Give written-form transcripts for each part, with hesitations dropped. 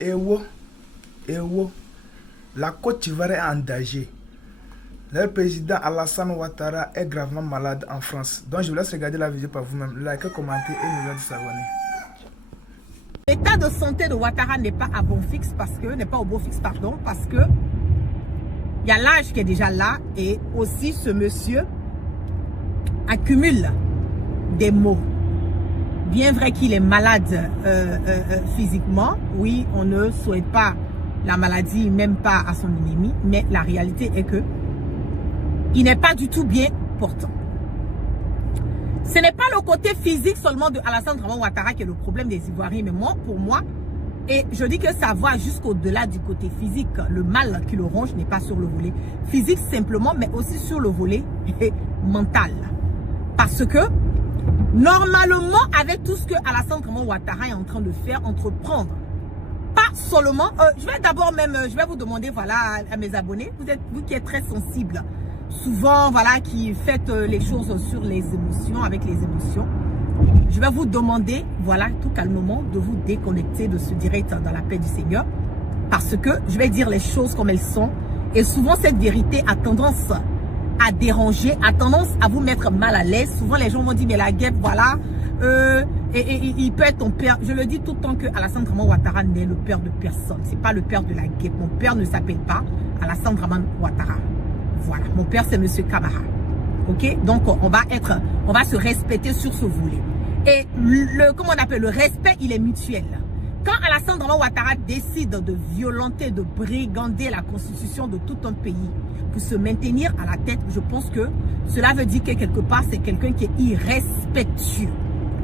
Ewo, Ewo, la Côte d'Ivoire est en danger. Leur président Alassane Ouattara est gravement malade en France. Donc je vous laisse regarder la vidéo par vous-même, likez, commentez et nous s'abonner. L'état de santé de Ouattara n'est pas à bon fixe parce que il y a l'âge qui est déjà là et aussi ce monsieur accumule des maux. Bien vrai qu'il est malade physiquement, oui, on ne souhaite pas la maladie, même pas à son ennemi, mais la réalité est que il n'est pas du tout bien portant. Ce n'est pas le côté physique seulement de Alassane Ouattara qui est le problème des Ivoiriens, mais pour moi, et je dis que ça va jusqu'au-delà du côté physique. Le mal qui le ronge n'est pas sur le volet physique simplement, mais aussi sur le volet mental. Parce que, normalement, avec tout ce que Alassane Ouattara est en train de faire, entreprendre, pas seulement, je vais vous demander, voilà, à mes abonnés, vous qui êtes très sensibles, souvent, voilà, qui faites les choses sur les émotions, avec les émotions, je vais vous demander, voilà, tout calmement, de vous déconnecter de ce direct dans la paix du Seigneur, parce que je vais dire les choses comme elles sont, et souvent cette vérité a tendance à déranger, a tendance à vous mettre mal à l'aise. Souvent les gens vont dire, mais la guêpe, voilà, il peut être ton père. Je le dis tout le temps que Alassane Ouattara n'est le père de personne, c'est pas le père de la guêpe. Mon père ne s'appelle pas Alassane Ouattara. Voilà, mon père c'est Monsieur Camara. Ok, donc on va se respecter sur ce volet. Et le respect, il est mutuel. Quand Alassane Ouattara décide de violenter, de brigander la constitution de tout un pays pour se maintenir à la tête, je pense que cela veut dire que quelque part c'est quelqu'un qui est irrespectueux.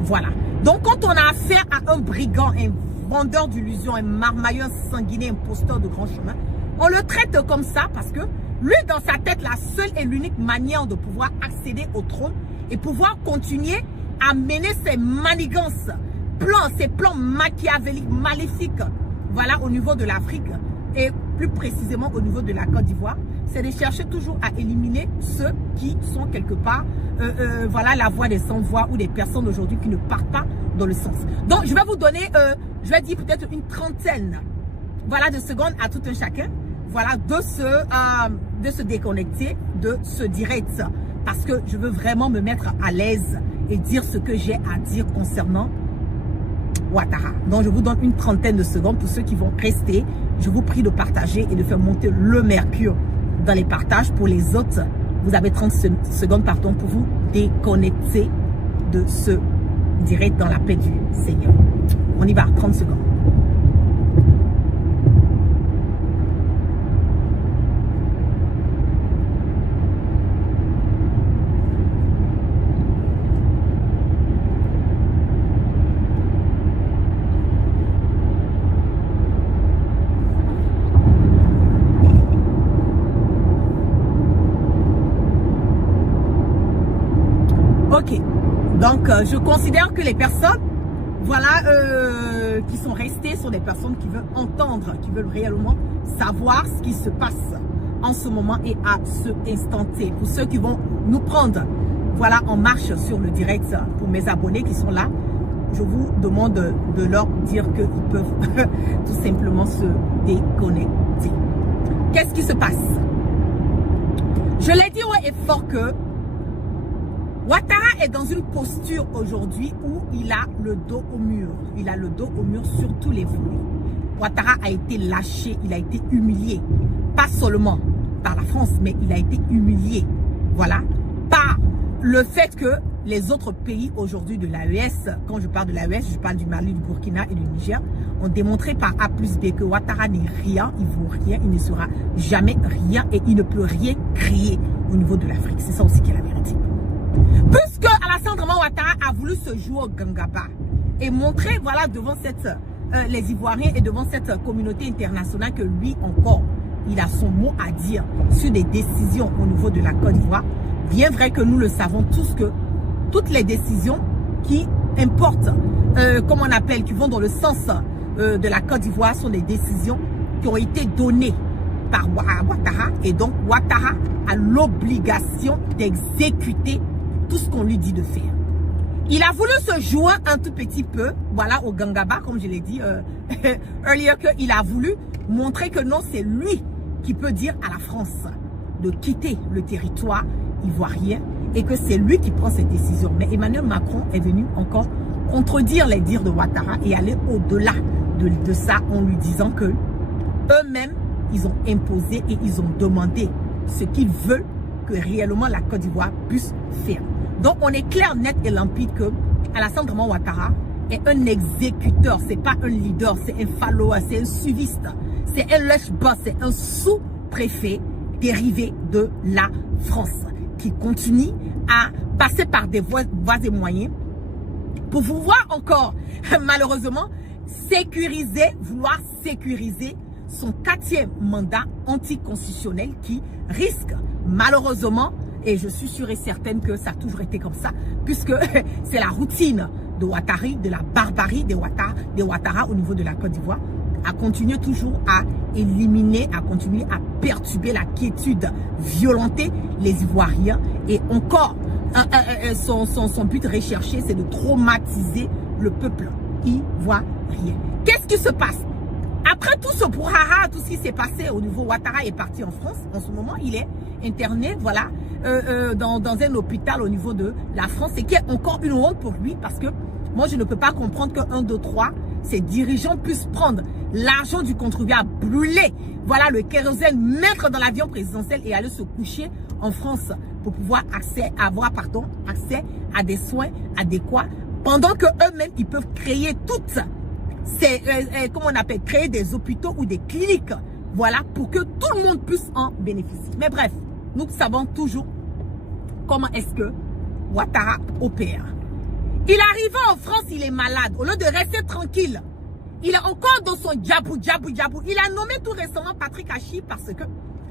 Voilà. Donc quand on a affaire à un brigand, un vendeur d'illusions, un marmailleur sanguinaire, un imposteur de grand chemin, on le traite comme ça parce que lui, dans sa tête, la seule et l'unique manière de pouvoir accéder au trône et pouvoir continuer à mener ses manigances, ses plans machiavéliques, maléfiques, voilà, au niveau de l'Afrique et plus précisément au niveau de la Côte d'Ivoire, c'est de chercher toujours à éliminer ceux qui sont quelque part, voilà, la voix des sans-voix ou des personnes aujourd'hui qui ne partent pas dans le sens. Donc, je vais vous donner, je vais dire peut-être une trentaine, voilà, de secondes à tout un chacun, voilà, de se déconnecter de ce direct parce que je veux vraiment me mettre à l'aise et dire ce que j'ai à dire concernant Ouattara. Donc je vous donne une trentaine de secondes pour ceux qui vont rester. Je vous prie de partager et de faire monter le mercure dans les partages. Pour les autres, vous avez 30 secondes pardon, pour vous déconnecter de ce direct dans la paix du Seigneur. On y va, 30 secondes. Ok, donc je considère que les personnes, voilà, qui sont restées sont des personnes qui veulent entendre, qui veulent réellement savoir ce qui se passe en ce moment et à ce instant T. Pour ceux qui vont nous prendre, voilà, en marche sur le direct, pour mes abonnés qui sont là, je vous demande de leur dire qu'ils peuvent tout simplement se déconnecter. Qu'est-ce qui se passe? Je l'ai dit haut et fort que Ouattara est dans une posture aujourd'hui où il a le dos au mur. Il a le dos au mur sur tous les volets. Ouattara a été lâché, il a été humilié. Pas seulement par la France, mais il a été humilié. Voilà. Par le fait que les autres pays aujourd'hui de l'AES, quand je parle de l'AES, je parle du Mali, du Burkina et du Niger, ont démontré par A plus B que Ouattara n'est rien, il vaut rien, il ne sera jamais rien et il ne peut rien créer au niveau de l'Afrique. C'est ça aussi qui est la vérité. Puisque Alassane Ouattara a voulu se jouer au Gangaba et montrer, voilà, devant les Ivoiriens et devant cette communauté internationale que lui encore, il a son mot à dire sur des décisions au niveau de la Côte d'Ivoire. Bien vrai que nous le savons tous que toutes les décisions qui importent, comme on appelle, qui vont dans le sens de la Côte d'Ivoire sont des décisions qui ont été données par Ouattara et donc Ouattara a l'obligation d'exécuter tout ce qu'on lui dit de faire. Il a voulu se joindre un tout petit peu, voilà, au Gangaba, comme je l'ai dit earlier, qu'il a voulu montrer que non, c'est lui qui peut dire à la France de quitter le territoire ivoirien et que c'est lui qui prend cette décision. Mais Emmanuel Macron est venu encore contredire les dires de Ouattara et aller au-delà de ça en lui disant que eux-mêmes, ils ont imposé et ils ont demandé ce qu'ils veulent que réellement la Côte d'Ivoire puisse faire. Donc on est clair, net et limpide que Alassane Draman Ouattara est un exécuteur, c'est pas un leader, c'est un follower, c'est un suiviste, c'est un lèche-boss, c'est un sous-préfet dérivé de la France qui continue à passer par des voies et moyens pour pouvoir encore, malheureusement, vouloir sécuriser son 4e mandat anticonstitutionnel qui risque malheureusement, et je suis sûre et certaine que ça a toujours été comme ça, puisque c'est la routine de Ouattara, de la barbarie des Ouattara au niveau de la Côte d'Ivoire, à continuer toujours à éliminer, à continuer à perturber la quiétude, violenter les Ivoiriens. Et encore, son but recherché, c'est de traumatiser le peuple ivoirien. Qu'est-ce qui se passe? Après tout ce brouhaha, tout ce qui s'est passé au niveau, Ouattara est parti en France. En ce moment, il est interné, voilà, dans un hôpital au niveau de la France. Et qui est encore une honte pour lui parce que moi, je ne peux pas comprendre que 1, 2, 3, ces dirigeants puissent prendre l'argent du contribuable, brûler, voilà, le kérosène, mettre dans l'avion présidentiel et aller se coucher en France pour pouvoir avoir accès à des soins adéquats pendant que eux-mêmes, ils peuvent créer toutes ces, comment on appelle, créer des hôpitaux ou des cliniques, voilà, pour que tout le monde puisse en bénéficier. Mais bref, nous savons toujours comment est-ce que Ouattara opère. Il est arrivé en France, il est malade. Au lieu de rester tranquille, il est encore dans son djabou. Il a nommé tout récemment Patrick Hachi parce que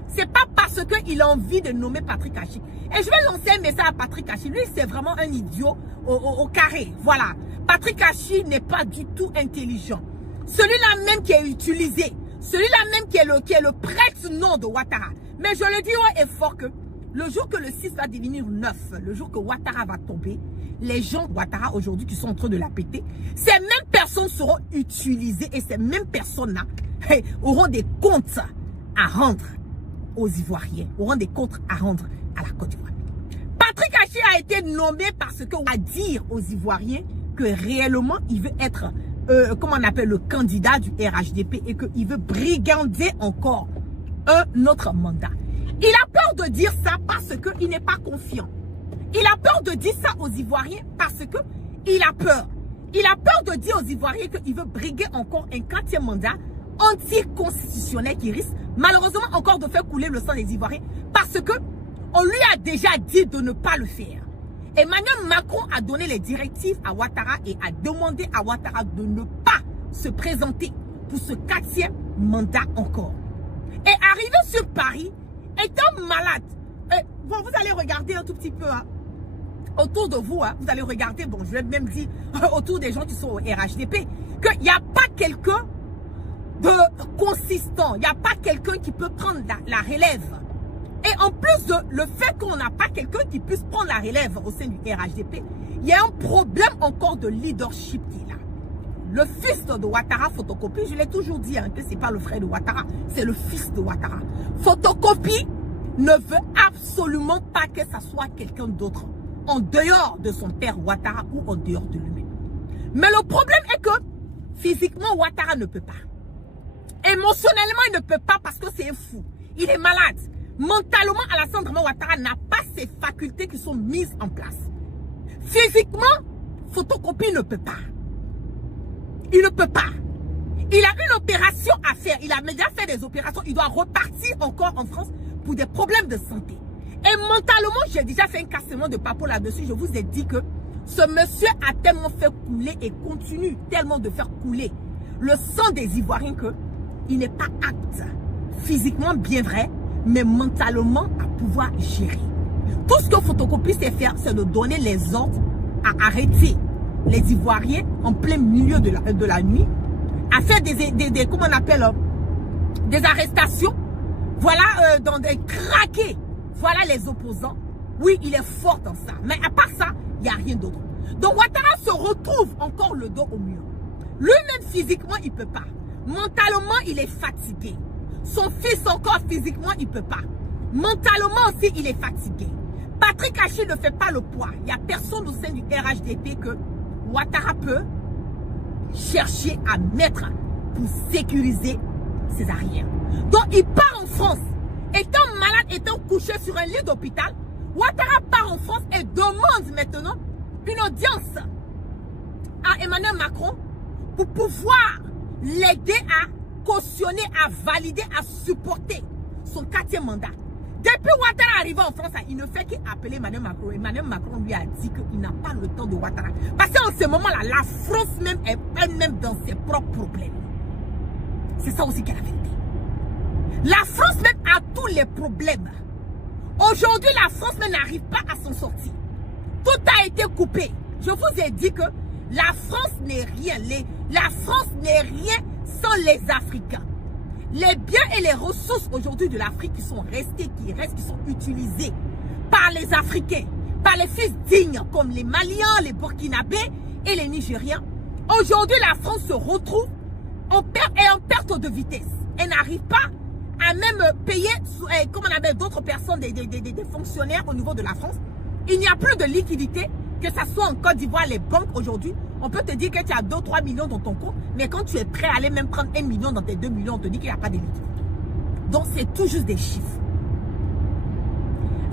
c'est pas parce qu'il a envie de nommer Patrick Hachi. Et je vais lancer un message à Patrick Hachi. Lui, c'est vraiment un idiot au carré. Voilà. Patrick Hachi n'est pas du tout intelligent. Celui-là même qui est utilisé, celui-là même qui est le prête-nom de Ouattara. Mais je le dis haut et fort que le jour que le 6 va devenir 9, le jour que Ouattara va tomber, les gens Ouattara aujourd'hui qui sont en train de la péter, ces mêmes personnes seront utilisées et ces mêmes personnes-là auront des comptes à rendre aux Ivoiriens, auront des comptes à rendre à la Côte d'Ivoire. Patrick Hachi a été nommé parce qu'on va dire aux Ivoiriens que réellement il veut être, comment on appelle, le candidat du RHDP et qu'il veut brigander encore un autre mandat. Il a peur de dire ça parce qu'il n'est pas confiant. Il a peur de dire ça aux Ivoiriens parce qu'il a peur. Il a peur de dire aux Ivoiriens qu'il veut briguer encore un 4e mandat anticonstitutionnel qui risque malheureusement encore de faire couler le sang des Ivoiriens parce que on lui a déjà dit de ne pas le faire. Emmanuel Macron a donné les directives à Ouattara et a demandé à Ouattara de ne pas se présenter pour ce 4e mandat encore. Et arrivé sur Paris, étant malade, bon, vous allez regarder un tout petit peu autour de vous, vous allez regarder, bon, je vais même dire autour des gens qui sont au RHDP, qu'il n'y a pas quelqu'un de consistant, il n'y a pas quelqu'un qui peut prendre la relève. Et en plus de le fait qu'on n'a pas quelqu'un qui puisse prendre la relève au sein du RHDP, il y a un problème encore de leadership qui est là. Le fils de Ouattara, Photocopie, je l'ai toujours dit que ce n'est pas le frère de Ouattara, c'est le fils de Ouattara. Photocopie ne veut absolument pas que ça soit quelqu'un d'autre, en dehors de son père Ouattara ou en dehors de lui-même. Mais le problème est que physiquement, Ouattara ne peut pas. Émotionnellement, il ne peut pas parce que c'est un fou. Il est malade. Mentalement, Alassane Draman Ouattara n'a pas ces facultés qui sont mises en place. Physiquement, Photocopie ne peut pas. Il ne peut pas. Il a une opération à faire. Il a déjà fait des opérations. Il doit repartir encore en France pour des problèmes de santé. Et mentalement, j'ai déjà fait un cassement de papo là-dessus. Je vous ai dit que ce monsieur a tellement fait couler et continue tellement de faire couler le sang des Ivoiriens qu'il n'est pas apte, physiquement bien vrai, mais mentalement à pouvoir gérer. Tout ce que Photocopie sait faire, c'est de donner les ordres à arrêter les Ivoiriens en plein milieu de la nuit, à faire des comment on appelle, des arrestations, voilà, dans des craquets, voilà les opposants. Oui, il est fort dans ça, mais à part ça, il n'y a rien d'autre. Donc Ouattara se retrouve encore le dos au mur. Lui-même physiquement, il ne peut pas. Mentalement, il est fatigué. Son fils encore physiquement, il ne peut pas. Mentalement aussi, il est fatigué. Patrick Achille ne fait pas le poids. Il n'y a personne au sein du RHDP que Ouattara peut chercher à mettre pour sécuriser ses arrières. Donc il part en France. Étant malade, étant couché sur un lit d'hôpital, Ouattara part en France et demande maintenant une audience à Emmanuel Macron pour pouvoir l'aider à cautionner, à valider, à supporter son 4e mandat. Depuis Ouattara arrivé en France, il ne fait qu'appeler Emmanuel Macron. Emmanuel Macron lui a dit qu'il n'a pas le temps de Ouattara. Parce qu'en ce moment-là, la France même est elle-même dans ses propres problèmes. C'est ça aussi qu'elle a vérité. La France même a tous les problèmes. Aujourd'hui, la France même n'arrive pas à s'en sortir. Tout a été coupé. Je vous ai dit que la France n'est rien. La France n'est rien sans les Africains. Les biens et les ressources aujourd'hui de l'Afrique qui sont restés, qui sont utilisés par les Africains, par les fils dignes comme les Maliens, les Burkinabés et les Nigériens. Aujourd'hui, la France se retrouve en perte de vitesse. Elle n'arrive pas à même payer, comme on appelle d'autres personnes, des fonctionnaires au niveau de la France. Il n'y a plus de liquidité, que ce soit en Côte d'Ivoire, les banques aujourd'hui. On peut te dire que tu as 2-3 millions dans ton compte, mais quand tu es prêt à aller même prendre 1 million dans tes 2 millions, on te dit qu'il n'y a pas de liquidité. Donc c'est tout juste des chiffres.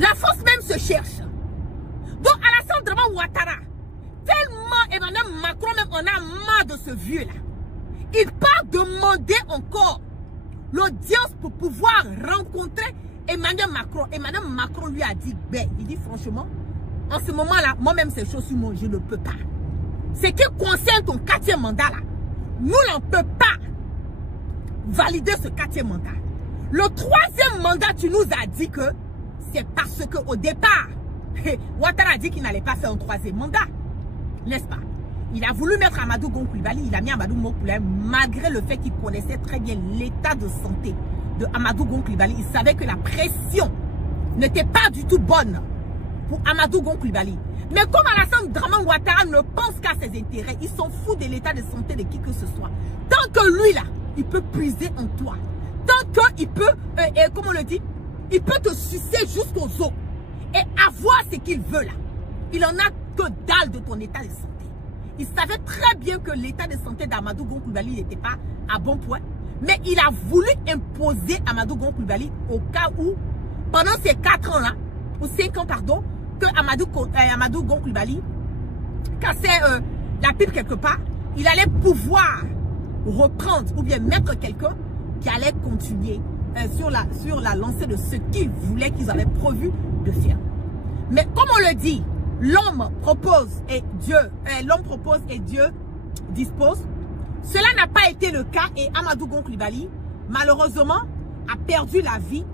La France même se cherche. Donc Alassane Dramane Ouattara, tellement Emmanuel Macron même en a marre de ce vieux-là. Il part demander encore l'audience pour pouvoir rencontrer Emmanuel Macron. Emmanuel Macron lui a dit, ben, il dit franchement, en ce moment-là, moi-même ces choses sur moi, je ne peux pas. Ce qui concerne ton 4e mandat là, nous n'en peut pas valider ce 4e mandat. Le 3e mandat, tu nous as dit que c'est parce qu'au départ, Ouattara a dit qu'il n'allait pas faire un 3e mandat. N'est-ce pas? Il a voulu mettre Amadou Gon Coulibaly, il a mis Amadou Gon Coulibaly malgré le fait qu'il connaissait très bien l'état de santé de Amadou Gon Coulibaly. Il savait que la pression n'était pas du tout bonne pour Amadou Gon Coulibaly. Mais comme Alassane Dramane Ouattara ne pense qu'à ses intérêts, il s'en fout de l'état de santé de qui que ce soit. Tant que lui là, il peut puiser en toi. Tant qu'il peut, comme on le dit, il peut te sucer jusqu'aux os et avoir ce qu'il veut là. Il en a que dalle de ton état de santé. Il savait très bien que l'état de santé d'Amadou Gon Coulibaly n'était pas à bon point. Mais il a voulu imposer Amadou Gon Coulibaly au cas où, pendant ces 4 ans-là, ou 5 ans, pardon, que Amadou Gon Coulibaly cassait la pipe quelque part, il allait pouvoir reprendre ou bien mettre quelqu'un qui allait continuer sur la lancée de ce qu'il voulait, qu'ils avaient prévu de faire. Mais comme on le dit, l'homme propose et Dieu dispose. Cela n'a pas été le cas et Amadou Gon Coulibaly, malheureusement, a perdu la vie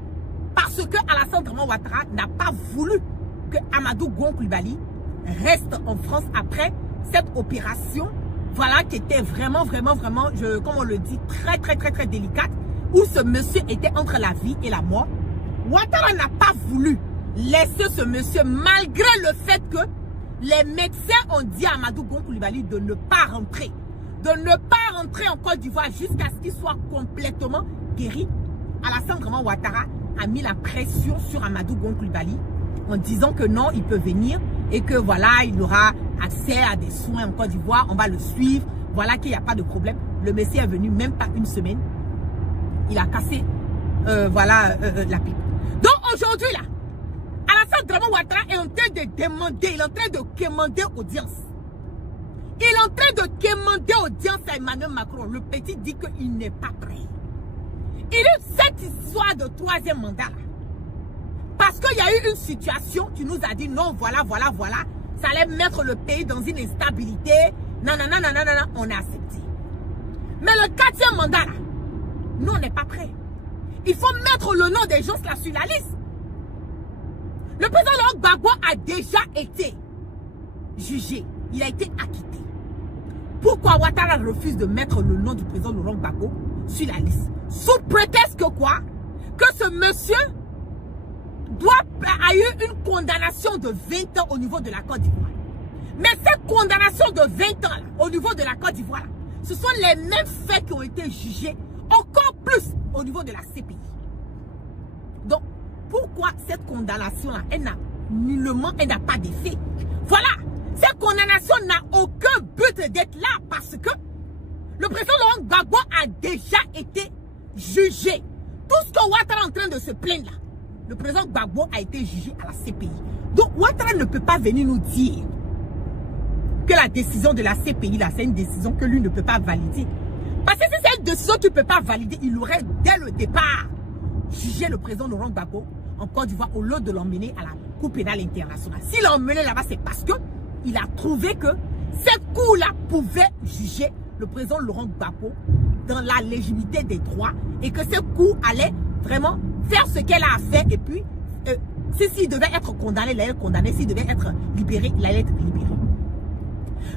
parce que Alassane Dramane Ouattara n'a pas voulu que Amadou Gon Coulibaly reste en France après cette opération, voilà, qui était vraiment, comme on le dit, très délicate, où ce monsieur était entre la vie et la mort. Ouattara n'a pas voulu laisser ce monsieur, malgré le fait que les médecins ont dit à Amadou Gon Coulibaly de ne pas rentrer. De ne pas rentrer en Côte d'Ivoire jusqu'à ce qu'il soit complètement guéri. Alassane Dramane Ouattara a mis la pression sur Amadou Gon Coulibaly en disant que non, il peut venir et que voilà, il aura accès à des soins en Côte d'Ivoire, on va le suivre, voilà qu'il n'y a pas de problème. Le monsieur est venu même pas une semaine. Il a cassé la pipe. Donc aujourd'hui là, Alassane Dramane Ouattara est en train de demander, il est en train de quémander audience. Il est en train de quémander audience à Emmanuel Macron. Le petit dit qu'il n'est pas prêt. Il y a cette histoire de 3e mandat là. Parce qu'il y a eu une situation, tu nous as dit non, voilà, ça allait mettre le pays dans une instabilité. Non, on a accepté. Mais le 4e mandat là, nous on n'est pas prêt. Il faut mettre le nom des gens là sur la liste. Le président Laurent Gbagbo a déjà été jugé. Il a été acquitté. Pourquoi Ouattara refuse de mettre le nom du président Laurent Gbagbo sur la liste? Sous prétexte que quoi? Que ce monsieur a eu une condamnation de 20 ans au niveau de la Côte d'Ivoire. Mais cette condamnation de 20 ans là, au niveau de la Côte d'Ivoire, ce sont les mêmes faits qui ont été jugés encore plus au niveau de la CPI. Donc, pourquoi cette condamnation-là, elle n'a pas d'effet? Voilà, cette condamnation n'a aucun but d'être là parce que le président Laurent Gbagbo a déjà été jugé. Tout ce que Ouattara est en train de se plaindre là, le président Gbagbo a été jugé à la CPI. Donc, Ouattara ne peut pas venir nous dire que la décision de la CPI là, c'est une décision que lui ne peut pas valider. Parce que si c'est une décision qu'il ne peut pas valider, il aurait dès le départ jugé le président Laurent Gbagbo en Côte d'Ivoire au lieu de l'emmener à la Cour pénale internationale. S'il l'a emmené là-bas, c'est parce qu'il a trouvé que cette cour-là pouvait juger le président Laurent Gbagbo dans la légitimité des droits et que cette cour allait vraiment faire ce qu'elle a à faire et puis s'il devait être condamné, il allait être condamné. S'il devait être libéré, il allait être libéré.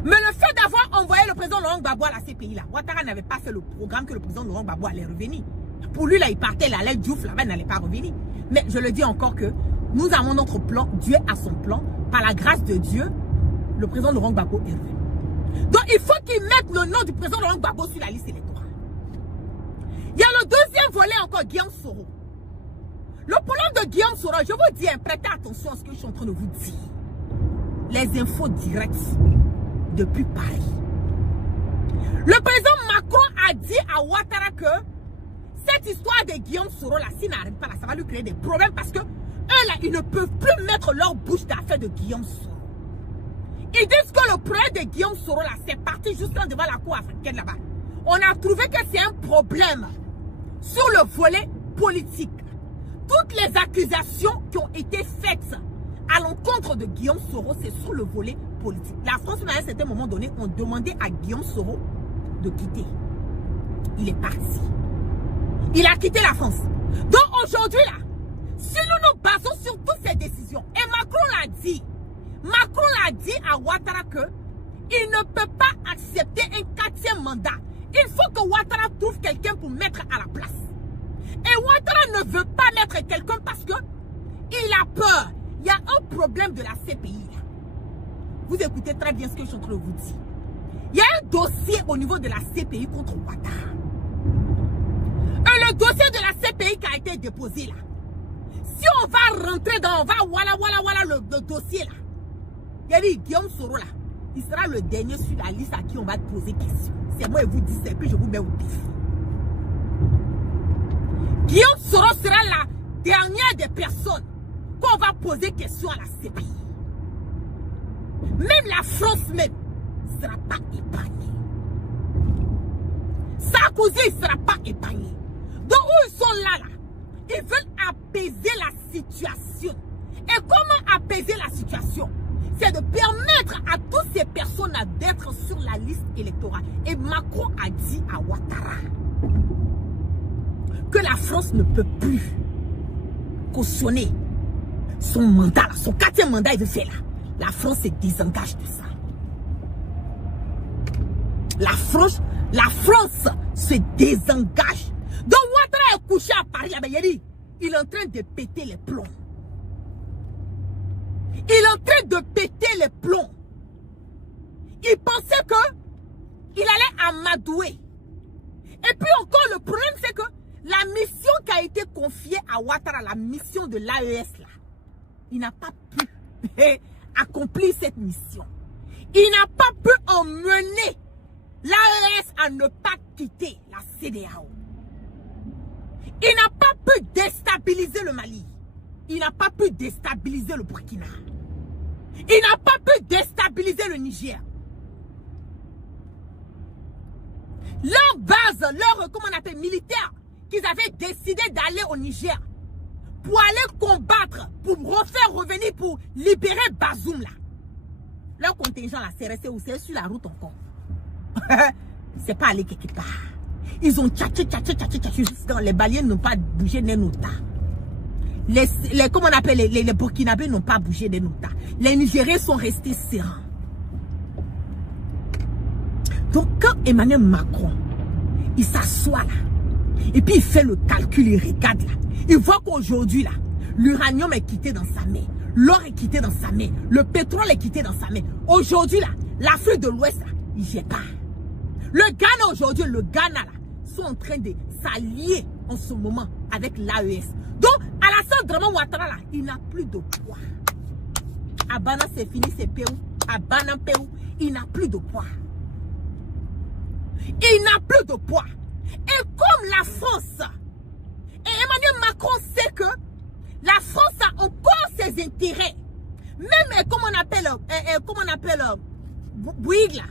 Mais le fait d'avoir envoyé le président Laurent Gbagbo à la CPI, là, Ouattara n'avait pas fait le programme que le président Laurent Gbagbo allait revenir. Pour lui, là, il partait, il allait Diouf, là-bas, il n'allait pas revenir. Mais je le dis encore que nous avons notre plan, Dieu a son plan. Par la grâce de Dieu, le président Laurent Gbagbo est revenu. Donc, il faut qu'il mette le nom du président Laurent Gbagbo sur la liste électorale. Il y a le deuxième volet encore, Guillaume Soro. Le problème de Guillaume Soro, je vous dis, prêtez attention à ce que je suis en train de vous dire. Les infos directes depuis Paris. Le président Macron a dit à Ouattara que cette histoire de Guillaume Soro, là, s'il n'arrive pas là, ça va lui créer des problèmes parce que eux, là, ils ne peuvent plus mettre leur bouche d'affaires de Guillaume Soro. Ils disent que le problème de Guillaume Soro, là, c'est parti jusqu'en devant la cour africaine là-bas. On a trouvé que c'est un problème sur le volet politique. Toutes les accusations qui ont été faites à l'encontre de Guillaume Soro, c'est sur le volet politique. La France, à un certain moment donné, ont demandé à Guillaume Soro de quitter. Il est parti. Il a quitté la France. Donc aujourd'hui, là, si nous nous basons sur toutes ces décisions, et Macron l'a dit à Ouattara que il ne peut pas accepter un 4e mandat. Il faut que Ouattara trouve quelqu'un pour mettre à la place. Et Ouattara ne veut pas mettre quelqu'un parce que il a peur. Il y a un problème de la CPI. Vous écoutez très bien ce que je suis en train de vous dire. Il y a un dossier au niveau de la CPI contre Ouattara. Et le dossier de la CPI qui a été déposé là. Si on va rentrer dans, voilà le dossier là. Il y a dit Guillaume Soro là. Il sera le dernier sur la liste à qui on va poser question. C'est moi et vous dis ça et puis je vous mets au défi. Guillaume Soro sera la dernière des personnes qu'on va poser question à la CPI. Même la France même ne sera pas épargnée. Sarkozy ne sera pas épargné. Donc où ils sont là, ils veulent apaiser la situation. Et comment apaiser la situation? C'est de permettre à toutes ces personnes d'être sur la liste électorale. Et Macron a dit à Ouattara que la France ne peut plus cautionner son mandat, son 4e mandat, il veut faire là. La France se désengage de ça. La France se désengage. Donc Ouattara est couché à Paris, il est en train de péter les plombs. Il est en train de péter les plombs. Il pensait que il allait amadouer. Et puis encore, le problème, c'est que la mission qui a été confiée à Ouattara, la mission de l'AES, là, il n'a pas pu accomplir cette mission. Il n'a pas pu emmener l'AES à ne pas quitter la CEDEAO. Il n'a pas pu déstabiliser le Mali. Il n'a pas pu déstabiliser le Burkina. Il n'a pas pu déstabiliser le Niger. Leur base, leur, comment on appelle, militaire, qu'ils avaient décidé d'aller au Niger pour aller combattre, pour refaire revenir, pour libérer Bazoum là. Leur contingent là, c'est resté où? C'est sur la route encore. C'est pas allé quelque part. Ils ont tchatché jusqu'à les Maliens n'ont pas bougé d'un nota. Comment on appelle, les Burkinabés n'ont pas bougé d'un nota. Les Nigériens sont restés sereins. Donc quand Emmanuel Macron, il s'assoit là, et puis il fait le calcul, il regarde là, il voit qu'aujourd'hui là, l'uranium est quitté dans sa main, L'or est quitté dans sa main. Le pétrole est quitté dans sa main. Aujourd'hui, là, l'Afrique de l'Ouest, là, il n'y est pas. Le Ghana, aujourd'hui, le Ghana, là, sont en train de s'allier en ce moment avec l'AES. Donc, Alassane Draman Ouattara, là, il n'a plus de poids. Abana, c'est fini, c'est Pérou. Abana, Pérou, il n'a plus de poids. Il n'a plus de poids. Et comme la France, et Emmanuel Macron sait que la France a encore ses intérêts. Même, comme on appelle, Bouygues, là.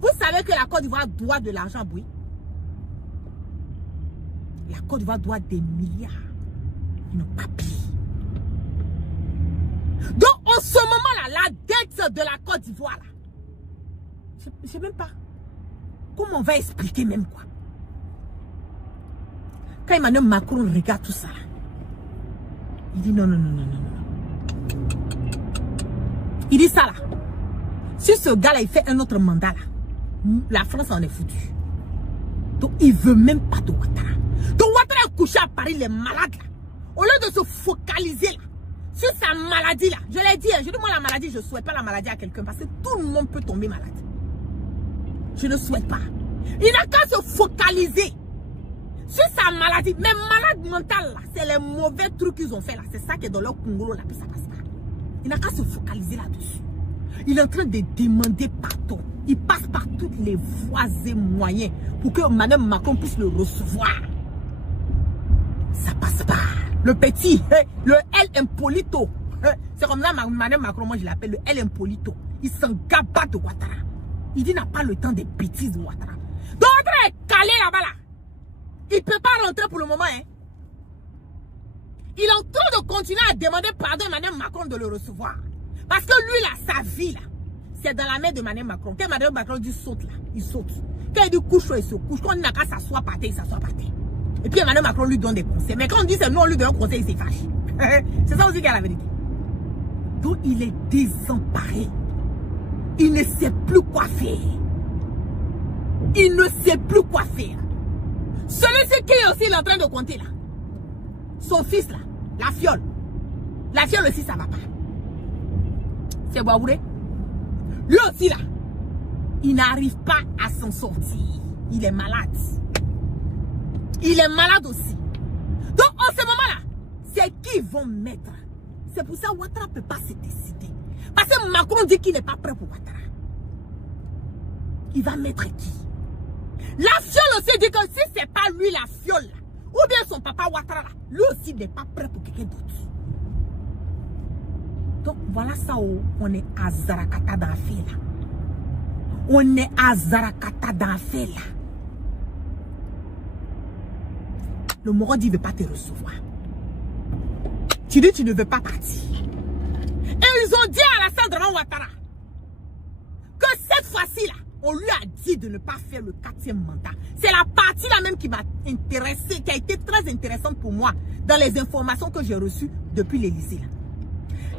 Vous savez que la Côte d'Ivoire doit de l'argent à Bouygues. La Côte d'Ivoire doit des milliards. Ils n'ont pas payé. Donc, en ce moment-là, la dette de la Côte d'Ivoire, là, je ne sais même pas comment on va expliquer même quoi. Quand Emmanuel Macron regarde tout ça, là, il dit non, non, non, non, non, non. Il dit ça là. Si ce gars-là, il fait un autre mandat là, la France en est foutue. Donc, il ne veut même pas de Ouattara. Donc, Ouattara est couché à Paris, les malades là. Au lieu de se focaliser là, sur sa maladie là. Je l'ai dit, je dis moi la maladie, je ne souhaite pas la maladie à quelqu'un parce que tout le monde peut tomber malade. Je ne souhaite pas. Il n'a qu'à se focaliser sur sa maladie. Mais malade mentale là, c'est les mauvais trucs qu'ils ont fait là. C'est ça qui est dans leur Congolo là, puis ça passe pas. Il n'a qu'à se focaliser là-dessus. Il est en train de demander pardon. Il passe par toutes les voies et moyens pour que Madame Macron puisse le recevoir. Ça passe pas. Le petit, le El Impolito. C'est comme ça, Madame Macron, moi je l'appelle le El Impolito. Il s'en gabat de Ouattara. Il dit qu'il n'a pas le temps des bêtises de Ouattara. Donc Ouattara est calé là-bas là. Il ne peut pas rentrer pour le moment. Hein. Il est en train de continuer à demander pardon à Madame Macron de le recevoir. Parce que lui là, sa vie là, c'est dans la main de Madame Macron. Quand Madame Macron dit saute là, il saute. Quand il dit couche, il se couche. Quand il n'a qu'à s'asseoir par terre, il s'assoit par terre. Et puis Emmanuel Macron lui donne des conseils. Mais quand on dit c'est nous, on lui donne un conseil, il s'effache. C'est ça aussi qu'il y a la vérité. Donc il est désemparé. Il ne sait plus quoi faire. Il ne sait plus quoi faire. Celui-ci qui est aussi il est en train de compter là. Son fils là, la fiole. La fiole aussi ça va pas. C'est Waouré. Lui aussi là, il n'arrive pas à s'en sortir. Il est malade. Il est malade aussi. Donc en ce moment-là, c'est qui vont mettre. C'est pour ça que Ouattara ne peut pas se décider. Parce que Macron dit qu'il n'est pas prêt pour Ouattara. Il va mettre qui? La fiole aussi dit que si ce n'est pas lui la fiole, ou bien son papa Ouattara, lui aussi n'est pas prêt pour quelqu'un d'autre. Donc voilà ça où on est à Zarakata dans l'affaire là. On est à Zarakata dans l'affaire là. Le Morodi ne veut pas te recevoir. Tu dis que tu ne veux pas partir. Et ils ont dit à Alassane Draman Ouattara que cette fois-ci là, on lui a dit de ne pas faire le 4e mandat. C'est la partie là même qui m'a intéressée, qui a été très intéressante pour moi dans les informations que j'ai reçues depuis l'Élysée.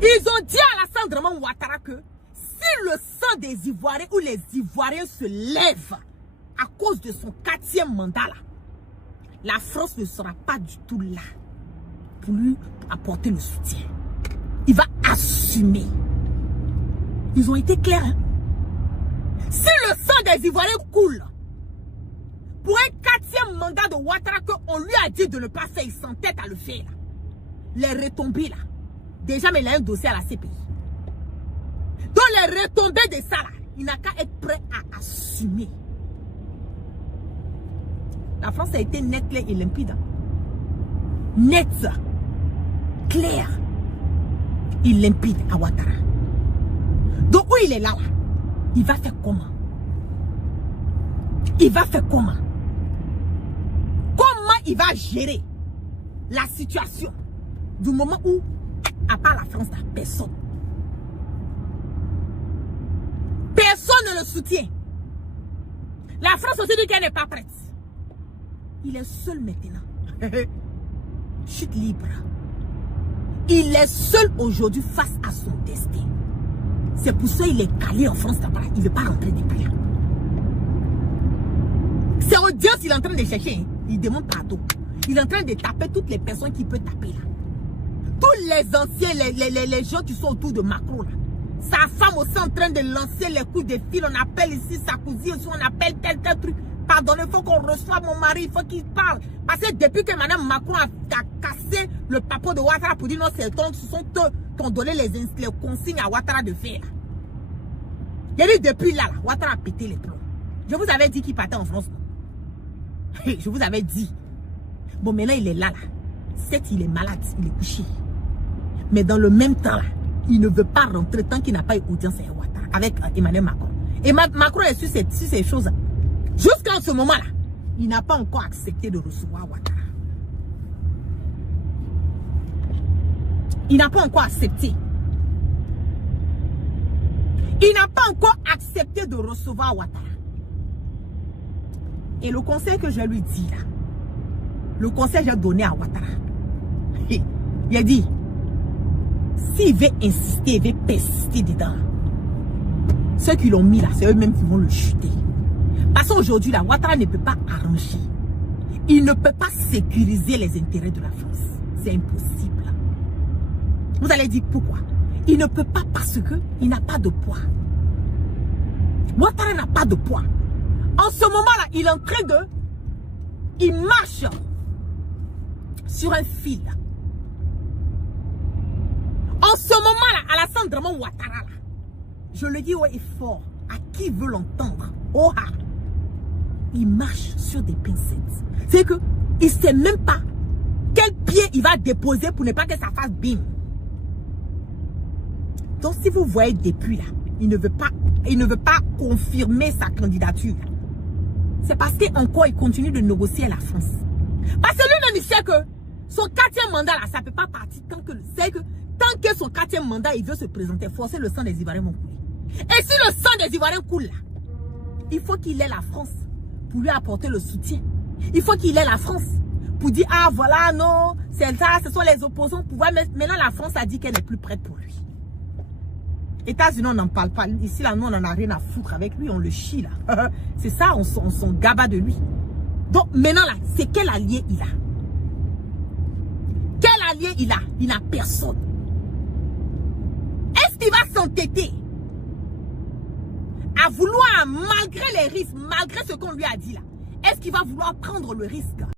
Ils ont dit à Alassane Draman Ouattara que si le sang des Ivoiriens ou les Ivoiriens se lèvent à cause de son 4e mandat là, la France ne sera pas du tout là pour lui apporter le soutien. Il va assumer. Ils ont été clairs. Hein? Si le sang des Ivoiriens coule pour un 4e mandat de Ouattara qu'on lui a dit de ne pas faire, il s'entête à le faire. Les retombées là. Déjà, mais il a un dossier à la CPI. Donc les retombées de ça là, il n'a qu'à être prêt à assumer. La France a été nette, claire et limpide. Net, clair et limpide à Ouattara. Donc où il est là, il va faire comment? Il va faire comment? Comment il va gérer la situation du moment où, à part la France, il n'y a personne. Personne ne le soutient. La France aussi dit qu'elle n'est pas prête. Il est seul maintenant. Chute libre. Il est seul aujourd'hui face à son destin. C'est pour ça qu'il est calé en France. Il ne veut pas rentrer depuis là. C'est audience qu'il est en train de chercher. Hein. Il demande pardon. Il est en train de taper toutes les personnes qu'il peut taper là. tous les anciens, les gens qui sont autour de Macron là. Sa femme aussi en train de lancer les coups de fil. On appelle ici Sarkozy, aussi on appelle tel truc. Pardonnez, il faut qu'on reçoive mon mari, il faut qu'il parle. Parce que depuis que Mme Macron a cassé le papier de Ouattara pour dire non, c'est ton, ce sont eux qui ont donné les consignes à Ouattara de faire. Il dit depuis là, Ouattara a pété les plombs. Je vous avais dit qu'il partait en France. Je vous avais dit. Bon, maintenant il est là. Certes, il est malade, il est couché. Mais dans le même temps, là, il ne veut pas rentrer tant qu'il n'a pas eu audience avec Ouattara, avec Emmanuel Macron. Et Macron est sur ces choses. Jusqu'à ce moment-là, il n'a pas encore accepté de recevoir Ouattara. Il n'a pas encore accepté. Il n'a pas encore accepté de recevoir Ouattara. Et le conseil que je lui dis là, le conseil que j'ai donné à Ouattara, il a dit, s'il veut insister, il veut persister dedans, ceux qui l'ont mis là, c'est eux-mêmes qui vont le chuter. Parce qu'aujourd'hui, là, Ouattara ne peut pas arranger. Il ne peut pas sécuriser les intérêts de la France. C'est impossible. Vous allez dire pourquoi? Il ne peut pas parce qu'il n'a pas de poids. Ouattara n'a pas de poids. En ce moment-là, il est en train de... Il marche sur un fil. En ce moment-là, Alassane Draman Ouattara, là, je le dis haut et fort, à qui veut l'entendre, il marche sur des pincettes. C'est que il ne sait même pas quel pied il va déposer pour ne pas que ça fasse bim. Donc si vous voyez depuis là, il ne veut pas confirmer sa candidature. C'est parce qu'encore il continue de négocier à la France. Parce que lui-même il sait que son 4e mandat là, ça ne peut pas partir tant que son 4e mandat il veut se présenter, forcer le sang des Ivoiriens vont couler. Et si le sang des Ivoiriens coule là, il faut qu'il ait la France pour lui apporter le soutien. Il faut qu'il ait la France pour dire, ah voilà, non, c'est ça, ce sont les opposants au pouvoir. Mais maintenant, la France a dit qu'elle n'est plus prête pour lui. États-Unis, on n'en parle pas. Ici, là, nous, on n'en a rien à foutre avec lui, on le chie, là. C'est ça, on s'en gabat de lui. Donc, maintenant, là, c'est quel allié il a? Quel allié il a? Il n'a personne. Est-ce qu'il va s'entêter à vouloir, malgré les risques, malgré ce qu'on lui a dit là, est-ce qu'il va vouloir prendre le risque?